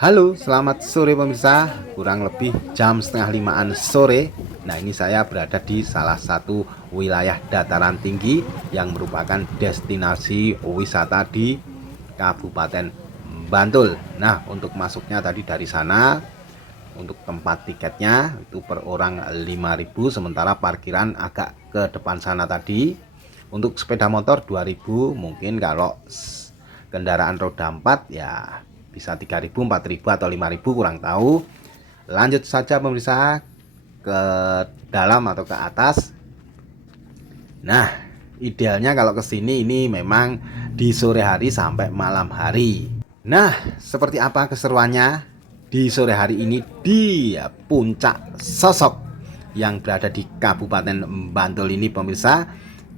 Halo, selamat sore pemirsa. Kurang lebih jam setengah limaan sore. Nah, ini saya berada di salah satu wilayah dataran tinggi yang merupakan destinasi wisata di Kabupaten Bantul. Nah, untuk masuknya tadi dari sana, untuk tempat tiketnya itu per orang 5.000, sementara parkiran agak ke depan sana tadi. Untuk sepeda motor 2.000, mungkin kalau kendaraan roda 4 ya bisa 3.000, 4.000 atau 5.000, kurang tahu. Lanjut saja pemirsa ke dalam atau ke atas. Nah, idealnya kalau ke sini ini memang di sore hari sampai malam hari. Nah, seperti apa keseruannya di sore hari ini di Puncak Sosok yang berada di Kabupaten Bantul ini pemirsa?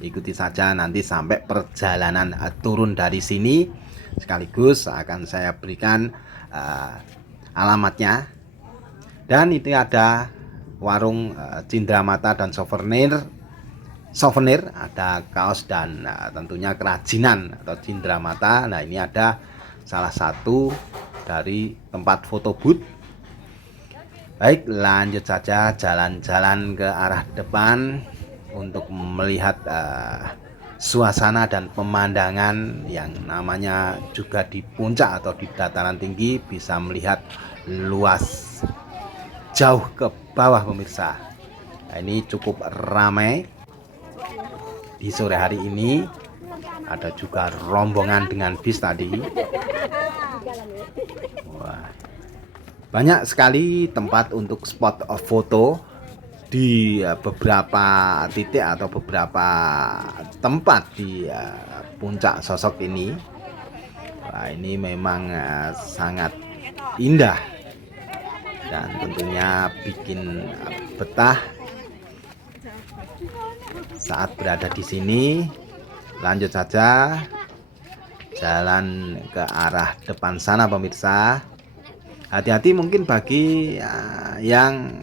Ikuti saja nanti sampai perjalanan turun dari sini. Sekaligus akan saya berikan alamatnya. Dan itu ada warung Cindramata dan souvenir, ada kaos dan tentunya kerajinan atau cindramata. Nah, ini ada salah satu dari tempat foto booth. Baik, lanjut saja jalan-jalan ke arah depan untuk melihat suasana dan pemandangan yang namanya juga di puncak atau di dataran tinggi, bisa melihat luas jauh ke bawah pemirsa. Nah, ini cukup ramai di sore hari ini. Ada juga rombongan dengan bis tadi. Wah, banyak sekali tempat untuk spot foto di beberapa titik atau beberapa tempat di Puncak Sosok ini. Wah, ini memang sangat indah dan tentunya bikin betah saat berada di sini. Lanjut saja jalan ke arah depan sana pemirsa. Hati-hati mungkin bagi yang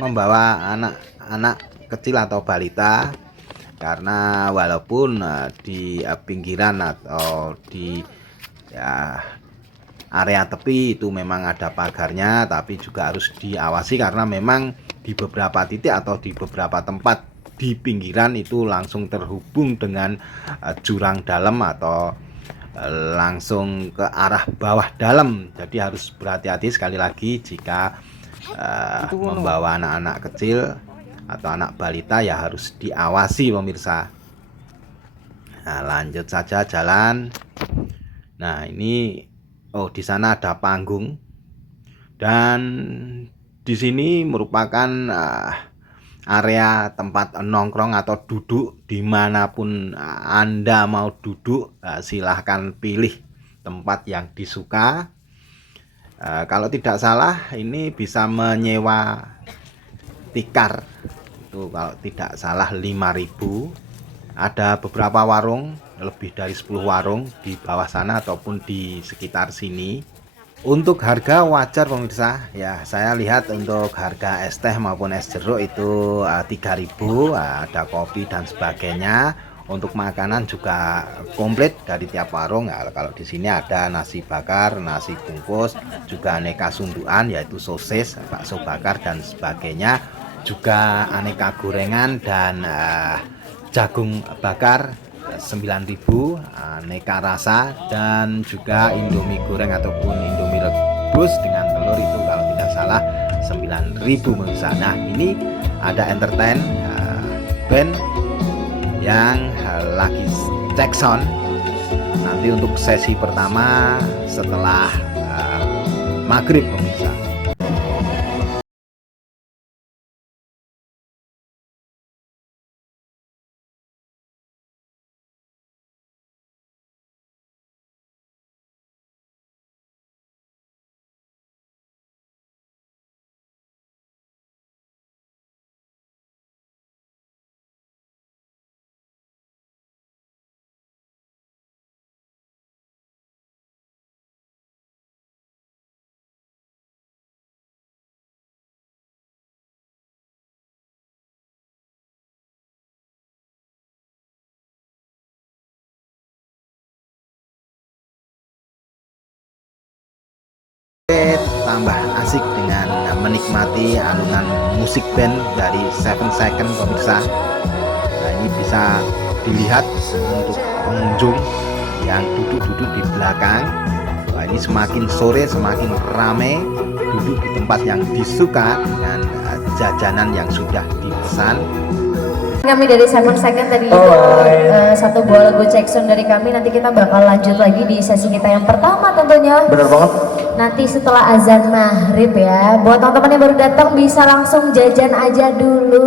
membawa anak-anak kecil atau balita, karena walaupun di pinggiran atau di ya, area tepi itu memang ada pagarnya, tapi juga harus diawasi karena memang di beberapa titik atau di beberapa tempat di pinggiran itu langsung terhubung dengan jurang dalam atau langsung ke arah bawah dalam. Jadi harus berhati-hati sekali lagi jika membawa anak-anak kecil atau anak balita, ya harus diawasi pemirsa. Nah, lanjut saja jalan. Nah, ini di sana ada panggung, dan di sini merupakan area tempat nongkrong atau duduk dimanapun Anda mau duduk. Silahkan pilih tempat yang disuka. Kalau tidak salah ini bisa menyewa tikar itu, kalau tidak salah 5.000. Ada beberapa warung, lebih dari 10 warung di bawah sana ataupun di sekitar sini. Untuk harga wajar pemirsa, ya saya lihat untuk harga es teh maupun es jeruk itu 3.000, ada kopi dan sebagainya. Untuk makanan juga komplit dari tiap warung. Nah, kalau di sini ada nasi bakar, nasi bungkus, juga aneka sundukan yaitu sosis, bakso bakar dan sebagainya. Juga aneka gorengan dan jagung bakar 9.000, aneka rasa, dan juga indomie goreng ataupun indomie rebus dengan telur itu kalau tidak salah 9.000 pemirsa. Nah, ini ada entertain band yang lagi cek sound nanti untuk sesi pertama setelah maghrib pemirsa. tambah asik dengan menikmati alunan musik band dari Seven Second pemirsa. Nah, ini bisa dilihat untuk pengunjung yang duduk-duduk di belakang. Nah, ini semakin sore semakin ramai, duduk di tempat yang disuka dengan jajanan yang sudah dipesan. Kami dari Seven Second tadi itu satu buah lagu Jackson dari kami. Nanti kita bakal lanjut lagi di sesi kita yang pertama tentunya. Bener banget. Nanti setelah azan maghrib ya. Buat teman-teman yang baru datang bisa langsung jajan aja dulu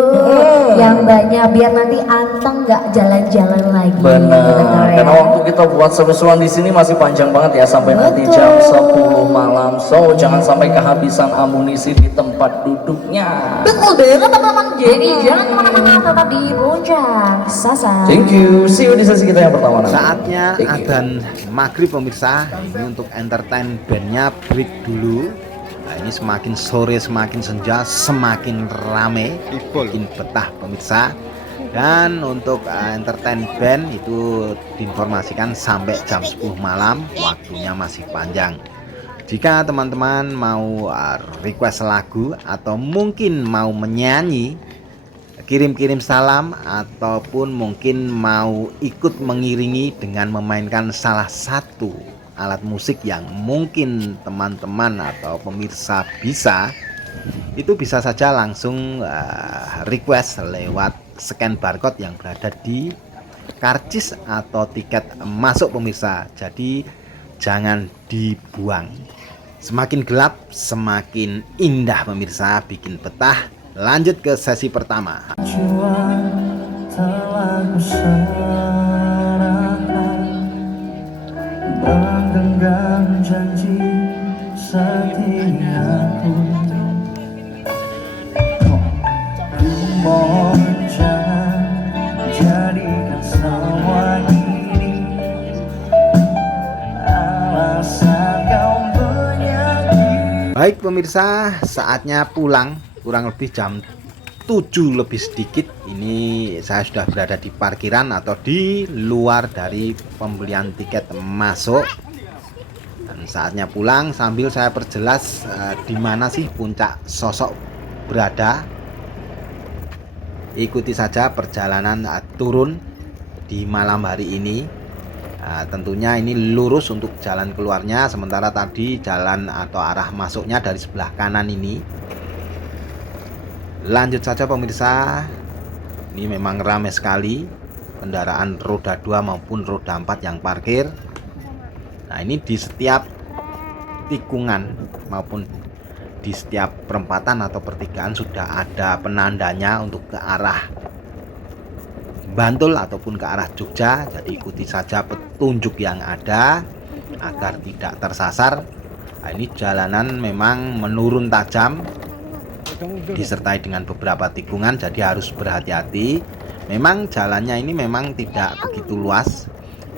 yang banyak biar nanti anteng nggak jalan-jalan lagi. Benar. Karena waktu kita buat seru-seruan di sini masih panjang banget ya sampai nanti jam 10 malam. So jangan sampai kehabisan amunisi di tempat duduknya. Betul banget teman-teman. Jadi jangan kemana-mana, tetap di Puncak Sasa. Thank you. See you di sesi kita yang pertama nanti. Saatnya adzan maghrib pemirsa. Ini untuk entertain bandnya break dulu. Nah, ini semakin sore semakin senja semakin rame, bikin betah pemirsa. Dan untuk entertain band itu diinformasikan sampai jam 10 malam, waktunya masih panjang. Jika teman-teman mau request lagu atau mungkin mau menyanyi, kirim-kirim salam, ataupun mungkin mau ikut mengiringi dengan memainkan salah satu alat musik yang mungkin teman-teman atau pemirsa bisa, itu bisa saja langsung request lewat scan barcode yang berada di karcis atau tiket masuk pemirsa. Jadi jangan dibuang. Semakin gelap semakin indah pemirsa, bikin betah. Lanjut ke sesi pertama. Menggenggam janji setiaku, mohon jangan jadikan semua ini alasan kau menyanyi. Baik pemirsa, saatnya pulang. Kurang lebih jam 7 lebih sedikit. Ini saya sudah berada di parkiran atau di luar dari pembelian tiket masuk. Dan saatnya pulang sambil saya perjelas di mana sih puncak sosok berada. Ikuti saja perjalanan turun di malam hari ini. Tentunya ini lurus untuk jalan keluarnya, sementara tadi jalan atau arah masuknya dari sebelah kanan ini. Lanjut saja pemirsa. Ini memang ramai sekali kendaraan roda 2 maupun roda 4 yang parkir. Nah, ini di setiap tikungan maupun di setiap perempatan atau pertigaan sudah ada penandanya untuk ke arah Bantul ataupun ke arah Jogja. Jadi ikuti saja petunjuk yang ada agar tidak tersasar. Nah, ini jalanan memang menurun tajam disertai dengan beberapa tikungan, jadi harus berhati-hati. Memang jalannya ini memang tidak begitu luas,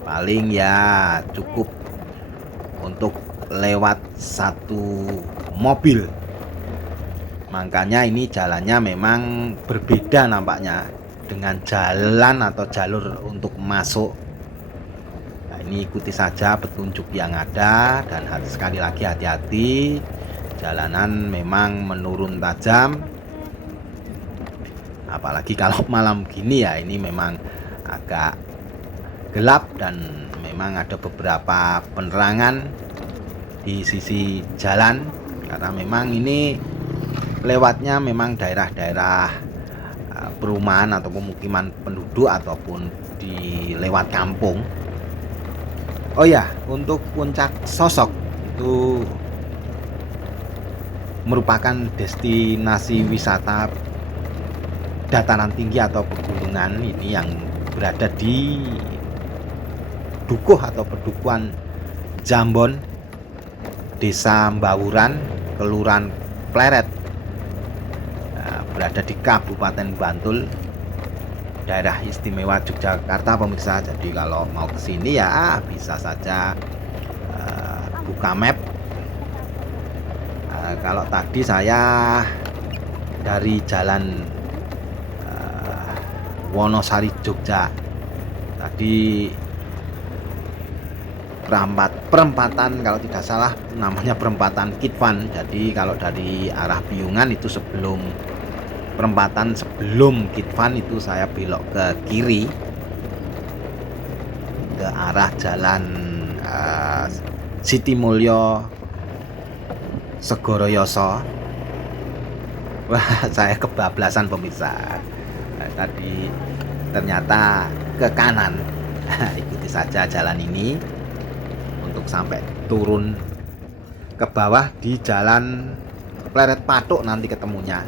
paling ya cukup untuk lewat satu mobil. Makanya ini jalannya memang berbeda nampaknya dengan jalan atau jalur untuk masuk. Nah, ini ikuti saja petunjuk yang ada dan sekali lagi hati-hati. Jalanan memang menurun tajam, apalagi kalau malam gini ya, ini memang agak gelap dan memang ada beberapa penerangan di sisi jalan karena memang ini lewatnya memang daerah-daerah perumahan atau pemukiman penduduk ataupun di lewat kampung. Oh ya, untuk puncak sosok itu merupakan destinasi wisata dataran tinggi atau pegunungan ini yang berada di Dukuh atau Pedukuhan Jambon, Desa Mbawuran, Kelurahan Pleret, berada di Kabupaten Bantul, daerah istimewa Yogyakarta pemirsa. Jadi kalau mau ke sini ya bisa saja buka map. Kalau tadi saya dari jalan Wonosari Jogja tadi perempatan kalau tidak salah namanya perempatan Kitvan. Jadi kalau dari arah Piungan itu sebelum perempatan sebelum Kitvan itu saya belok ke kiri ke arah jalan Siti Mulyo Segoroyoso. Wah, saya kebablasan pemirsa. Tadi ternyata ke kanan. Ikuti saja jalan ini untuk sampai turun ke bawah di jalan Pleret Patuk nanti ketemunya.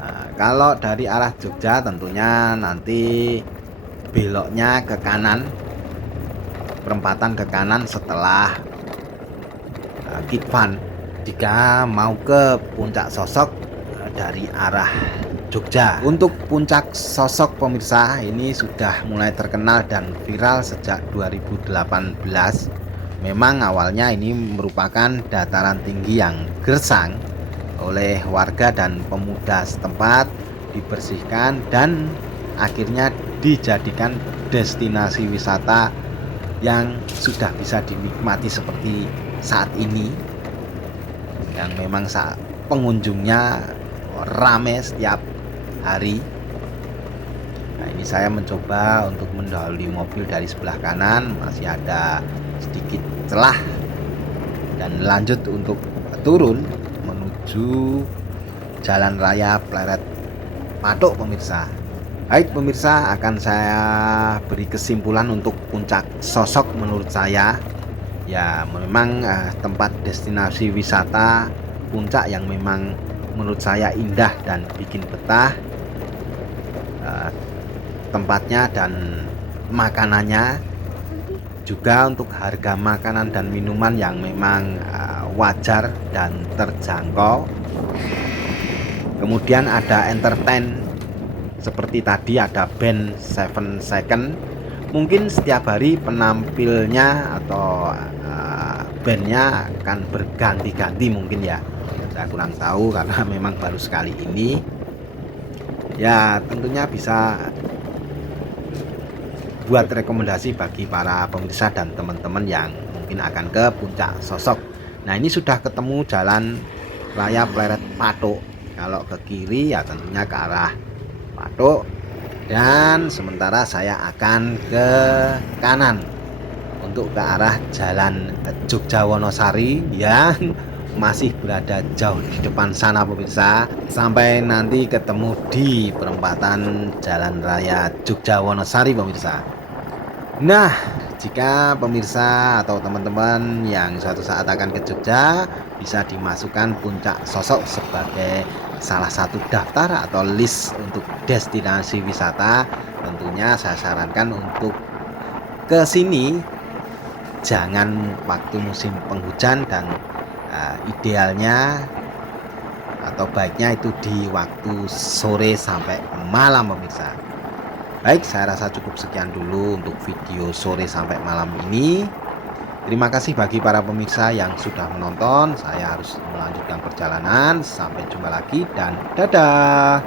Nah, kalau dari arah Jogja tentunya nanti beloknya ke kanan, perempatan ke kanan setelah Kitvan. Jika mau ke Puncak Sosok dari arah Jogja. Untuk Puncak Sosok pemirsa ini sudah mulai terkenal dan viral sejak 2018. Memang awalnya ini merupakan dataran tinggi yang gersang oleh warga dan pemuda setempat, dibersihkan dan akhirnya dijadikan destinasi wisata yang sudah bisa dinikmati seperti saat ini, yang memang saat pengunjungnya ramai setiap hari. Nah, ini saya mencoba untuk mendahului mobil dari sebelah kanan, masih ada sedikit celah dan lanjut untuk turun menuju jalan raya Pleret Patuk pemirsa. Baik pemirsa, akan saya beri kesimpulan untuk Puncak Sosok. Menurut saya ya memang tempat destinasi wisata puncak yang memang menurut saya indah dan bikin betah. Tempatnya dan makanannya, juga untuk harga makanan dan minuman yang memang wajar dan terjangkau. Kemudian ada entertain seperti tadi, ada band 7 Second. Mungkin setiap hari penampilnya atau bandnya akan berganti-ganti mungkin ya, saya kurang tahu karena memang baru sekali ini. Ya tentunya bisa buat rekomendasi bagi para pemirsa dan teman-teman yang mungkin akan ke Puncak Sosok. Nah ini sudah ketemu jalan raya Pleret Patuk. Kalau ke kiri ya tentunya ke arah Patuk, dan sementara saya akan ke kanan untuk ke arah jalan Jogja Wonosari yang masih berada jauh di depan sana pemirsa. Sampai nanti ketemu di perempatan jalan raya Jogja Wonosari pemirsa. Nah, jika pemirsa atau teman-teman yang suatu saat akan ke Jogja, bisa dimasukkan Puncak Sosok sebagai salah satu daftar atau list untuk destinasi wisata. Tentunya saya sarankan untuk ke sini jangan waktu musim penghujan, dan idealnya atau baiknya itu di waktu sore sampai malam pemirsa. Baik, saya rasa cukup sekian dulu untuk video sore sampai malam ini. Terima kasih bagi para pemirsa yang sudah menonton. Saya harus melanjutkan perjalanan. Sampai jumpa lagi dan dadah.